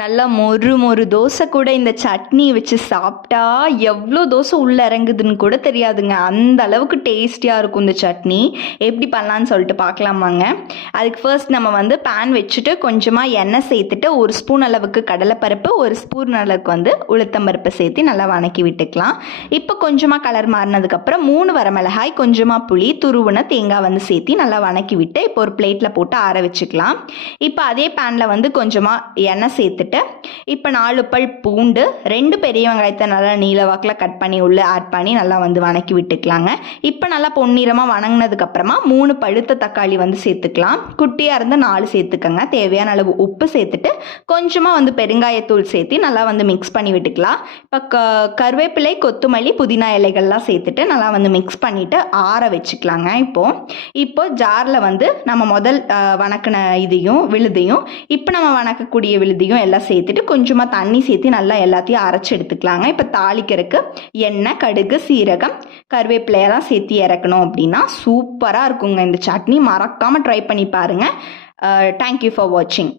நல்லா மொறு மொறு தோசை கூட இந்த சட்னி வச்சு சாப்பிட்டா எவ்வளோ தோசை உள்ளே இறங்குதுன்னு கூட தெரியாதுங்க. அந்த அளவுக்கு டேஸ்டியாக இருக்கும் இந்த சட்னி. எப்படி பண்ணலான்னு சொல்லிட்டு பார்க்கலாமாங்க. அதுக்கு ஃபர்ஸ்ட் நம்ம வந்து பேன் வச்சுட்டு கொஞ்சமாக எண்ணெய் சேர்த்துட்டு 1 ஸ்பூன் அளவுக்கு கடலைப்பருப்பு, 1 ஸ்பூன் அளவுக்கு வந்து உளுத்தம்பருப்பு சேர்த்து நல்லா வணக்கி விட்டுக்கலாம். இப்போ கொஞ்சமாக கலர் மாறினதுக்கப்புறம் 3 வரமிளகாய், கொஞ்சமாக புளி, துருவுன தேங்காய் வந்து சேர்த்து நல்லா வணக்கி விட்டு இப்போ ஒரு பிளேட்டில் போட்டு ஆற வச்சுக்கலாம். இப்போ அதே பேனில் வந்து கொஞ்சமாக எண்ணெய் சேர்த்து இப்போ 4 பல் பூண்டு, 2 பெரிய வெங்காயத்தை நல்லா நீல வாக்கில் கட் பண்ணி உள்ள ஆட் பண்ணி நல்லா வந்து வணக்கி விட்டுக்கலாங்க. இப்போ நல்லா பொன்னிறமாக வணங்கினதுக்கு அப்புறமா 3 பழுத்த தக்காளி வந்து சேர்த்துக்கலாம். குட்டியாக இருந்து 4 சேர்த்துக்கங்க. தேவையான அளவு உப்பு சேர்த்துட்டு கொஞ்சமாக வந்து பெருங்காயத்தூள் சேர்த்து நல்லா வந்து மிக்ஸ் பண்ணி விட்டுக்கலாம். இப்போ கருவேப்பிலை, கொத்தமல்லி, புதினா இலைகள்லாம் சேர்த்துட்டு நல்லா வந்து மிக்ஸ் பண்ணிவிட்டு ஆற வச்சுக்கலாங்க. இப்போ ஜாரில் வந்து நம்ம முதல் வணக்கின இதையும் விழுதையும் இப்போ நம்ம வணக்கக்கூடிய விழுதையும் எல்லாம் சேர்த்துட்டு கொஞ்சமாக தண்ணி சேர்த்து நல்லா எல்லாத்தையும் அரைச்சி எடுத்துக்கலாங்க. இப்போ தாளிக்கிறதுக்கு எண்ணெய், கடுகு, சீரகம், கருவேப்பிலையெல்லாம் சேர்த்து இறக்கணும் அப்படின்னா சூப்பராக இருக்குங்க இந்த சட்னி. மறக்காமல் ட்ரை பண்ணி பாருங்கள். தேங்க்யூ ஃபார் வாட்சிங்.